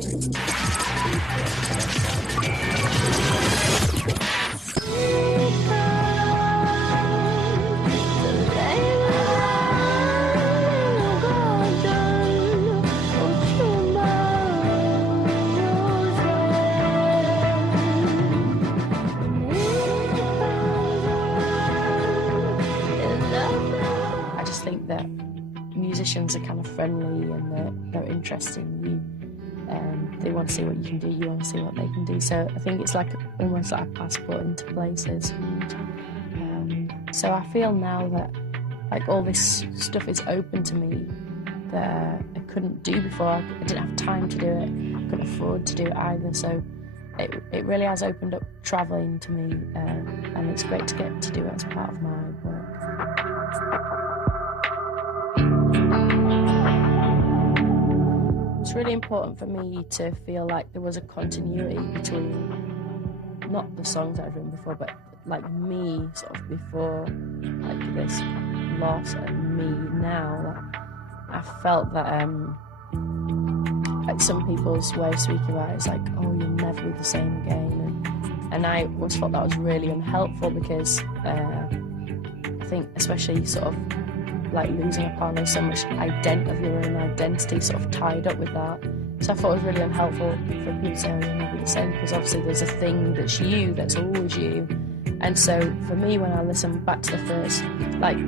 I just think that musicians are kind of friendly and they're interested in you. They want to see what you can do, you want to see what they can do. So I think it's like almost like a passport into places. So I feel now that like all this stuff is open to me that I couldn't do before. I didn't have time to do it, I couldn't afford to do it either. So it really has opened up travelling to me, and it's great to get to do it as part of my work. It's really important for me to feel like there was a continuity between not the songs that I've written before, but like me sort of before like this loss and me now. Like, I felt that like some people's way of speaking about it is like, oh, you'll never be the same again, and I always thought that was really unhelpful because I think especially sort of like losing a partner, so much of your own identity sort of tied up with that. So I thought it was really unhelpful for people to say, oh, you'll never be the same, because obviously there's a thing that's you, that's always you. And so for me, when I listen back to the first, like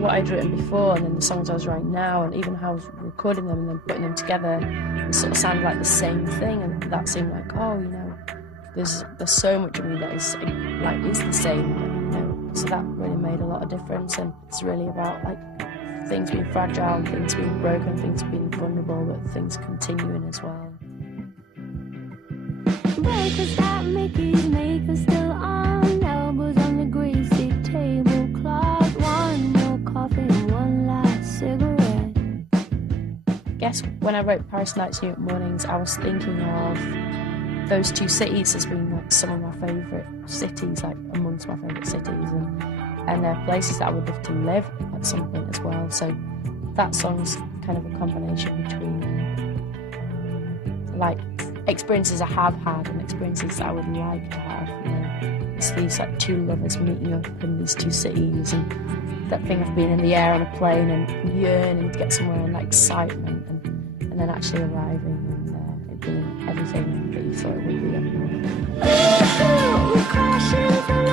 what I'd written before and then the songs I was writing now, and even how I was recording them and then putting them together, it sort of sounded like the same thing, and that seemed like, oh, you know, there's so much of me that is the same, you know. So that really made a lot of difference, and it's really about like things being fragile, things being broken, things being vulnerable, but things continuing as well. Breakfast at Mickey's, makers still on, elbows on the greasy tablecloth, one more coffee and one last cigarette. I guess when I wrote Paris Nights, New York Mornings, I was thinking of those two cities as being like some of my favourite cities, like amongst my favourite cities, and they're places that I would love to live at some point as well. So that song's kind of a combination between like experiences I have had and experiences that I would like to have. You know, it's these like two lovers meeting up in these two cities, and that thing of being in the air on a plane and yearning to get somewhere, and that excitement, and then actually arriving and it being everything that you thought it would be. We crashing